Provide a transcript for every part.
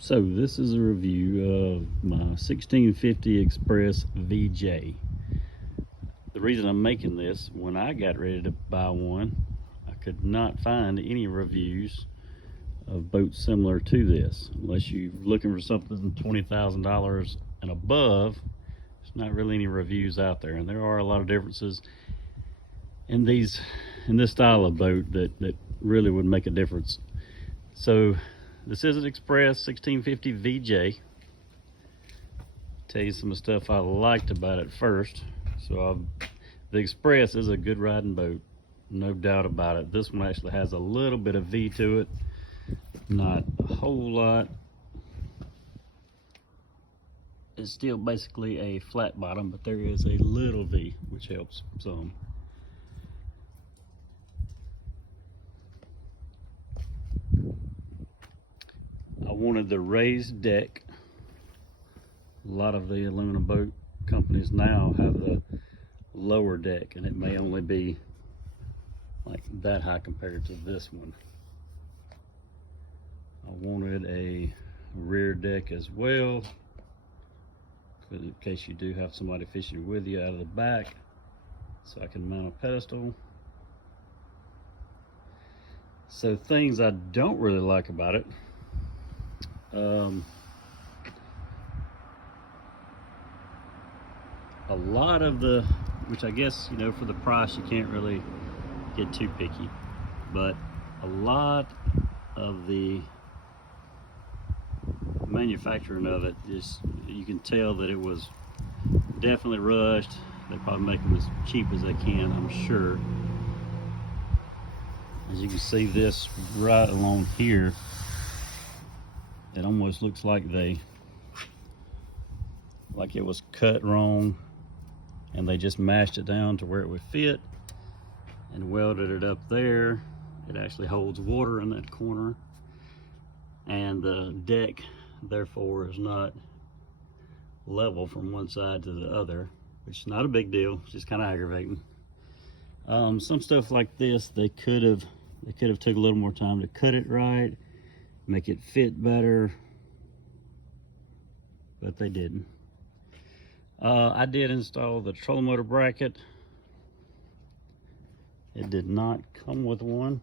So this is a review of my 1650 Xpress VJ. The reason I'm making this, when I got ready to buy one, I could not find any reviews of boats similar to this. Unless you're looking for something $20,000 and above, there's not really any reviews out there. And there are a lot of differences in this style of boat that really would make a difference. So this is an Xpress 1650 VJ. Tell you some of the stuff I liked about it first. The Xpress is a good riding boat, no doubt about it. This one actually has a little bit of V to it, not a whole lot. It's still basically a flat bottom, but there is a little V, which helps some. I wanted the raised deck. A lot of the aluminum boat companies now have the lower deck, and it may only be like that high compared to this one. I wanted a rear deck as well, in case you do have somebody fishing with you out of the back, so I can mount a pedestal. So things I don't really like about it. A lot of the, which I guess, for the price you can't really get too picky, but a lot of the manufacturing of it, you can tell that it was definitely rushed. They probably make them as cheap as they can, I'm sure. As you can see, this right along here, it almost looks like it was cut wrong, and they just mashed it down to where it would fit and welded it up there. It actually holds water in that corner, and the deck therefore is not level from one side to the other, which is not a big deal, it's just kind of aggravating. Some stuff like this, they could have took a little more time to cut it right, make it fit better, but they didn't. I did install the trolling motor bracket. It did not come with one.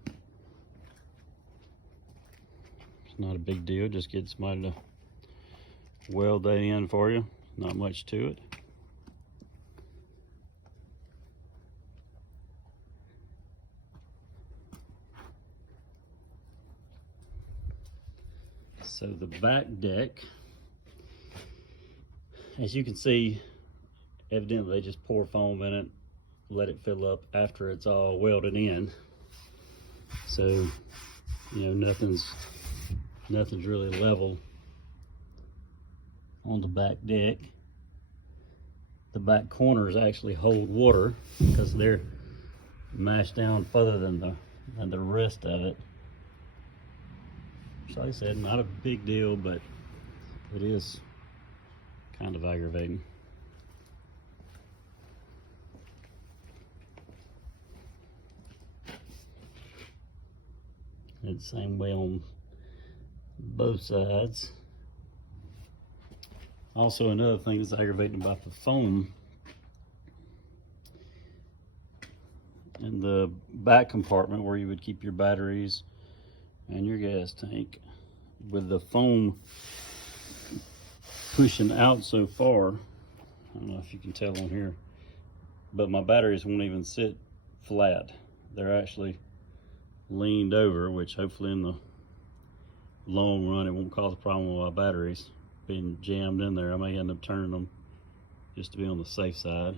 It's not a big deal, just get somebody to weld that in for you. Not much to it. So the back deck, as you can see, evidently they just pour foam in it, let it fill up after it's all welded in. So, nothing's really level on the back deck. The back corners actually hold water because they're mashed down further than the rest of it. So like I said, not a big deal, but it is kind of aggravating. It's the same way on both sides. Also, another thing that's aggravating about the foam, in the back compartment where you would keep your batteries and your gas tank, with the foam pushing out so far, I don't know if you can tell on here, but my batteries won't even sit flat. They're actually leaned over, which hopefully in the long run it won't cause a problem with my batteries being jammed in there. I may end up turning them just to be on the safe side.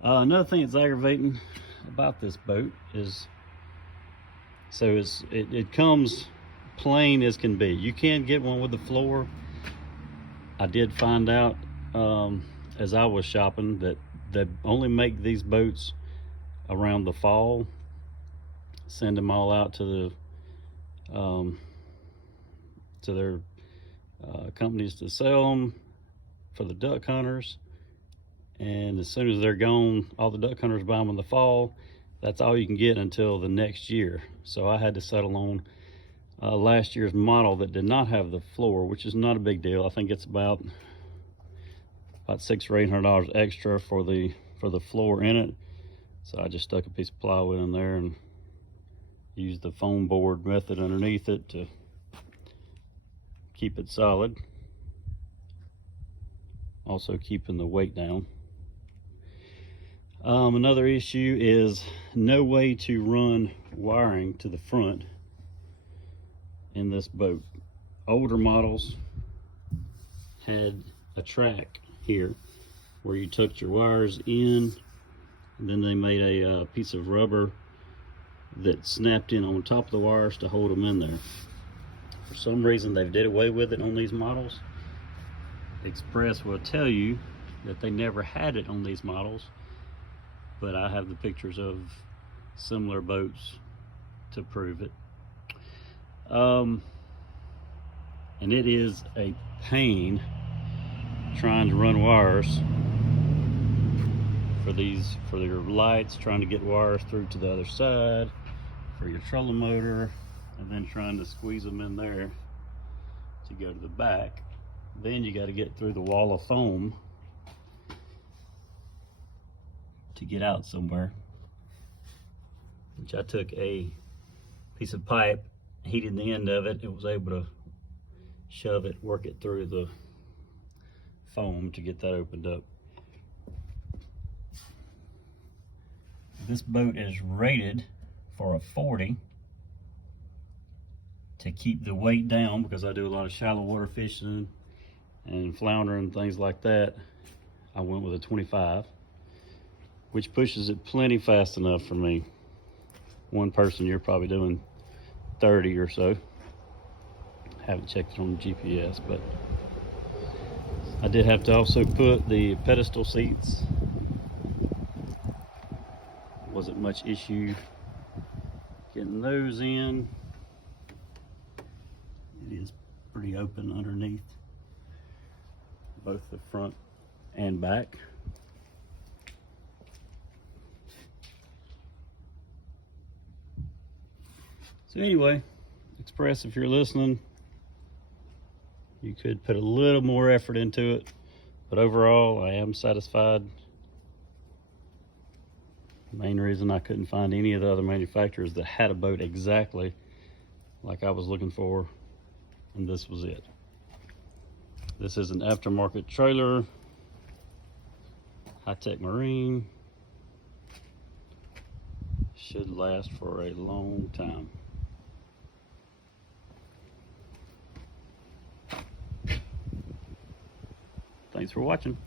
Another thing that's aggravating about this boat is, it comes plain as can be. You can get one with the floor. I did find out as I was shopping that they only make these boats around the fall, send them all out to their companies to sell them for the duck hunters, and as soon as they're gone, all the duck hunters buy them in the fall. That's all you can get until the next year. So I had to settle on last year's model that did not have the floor, which is not a big deal. I think it's about $600 or $800 extra for the floor in it. So I just stuck a piece of plywood in there and used the foam board method underneath it to keep it solid, also keeping the weight down. Another issue is no way to run wiring to the front in this boat. Older models had a track here where you tucked your wires in, and then they made a piece of rubber that snapped in on top of the wires to hold them in there. For some reason they did away with it on these models. Xpress will tell you that they never had it on these models, but I have the pictures of similar boats to prove it. And it is a pain trying to run wires for your lights, trying to get wires through to the other side, for your trolling motor, and then trying to squeeze them in there to go to the back. Then you got to get through the wall of foam to get out somewhere, which I took a piece of pipe, heated the end of it, and was able to shove it, work it through the foam to get that opened up. This boat is rated for a 40 to keep the weight down, because I do a lot of shallow water fishing and flounder and things like that. I went with a 25, which pushes it plenty fast enough for me. One person, you're probably doing 30 or so. Haven't checked it on the GPS, but I did have to also put the pedestal seats. Wasn't much issue getting those in. It is pretty open underneath, both the front and back. So anyway, Xpress, if you're listening, you could put a little more effort into it, but overall I am satisfied. The main reason I couldn't find any of the other manufacturers that had a boat exactly like I was looking for, and this was it. This is an aftermarket trailer, high-tech marine. Should last for a long time. Thanks for watching.